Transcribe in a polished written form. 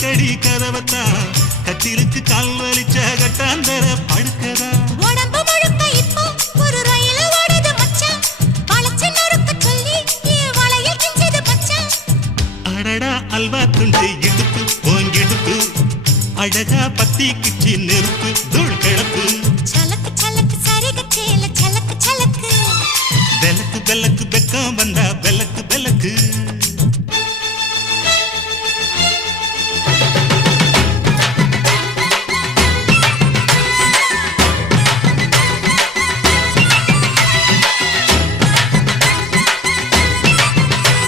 திறக்கடி கதவத்தான் கட்டிலுக்கு கால் வலிச்ச கட்டாந்தர படுக்கதா உடம்பு முழுக்க இப்போ ஒரு ரயில் ஓடுது மச்சான் வளைச்சு நறுக்க சொல்லி என் வளையல் கிஞ்சது மச்சான் அடடா அல்வா துண்டு இடுப்பு போங்கிடுப்பு அழகா பத்தி கிச்சி நெருப்பு தூள் கிளப்பு சலக்கு சலக்கு சரிக சேல சலக்கு சலக்கு வெலக்கு வெலக்கு வெக்கம் வந்தா வெலக்கு வெலக்கு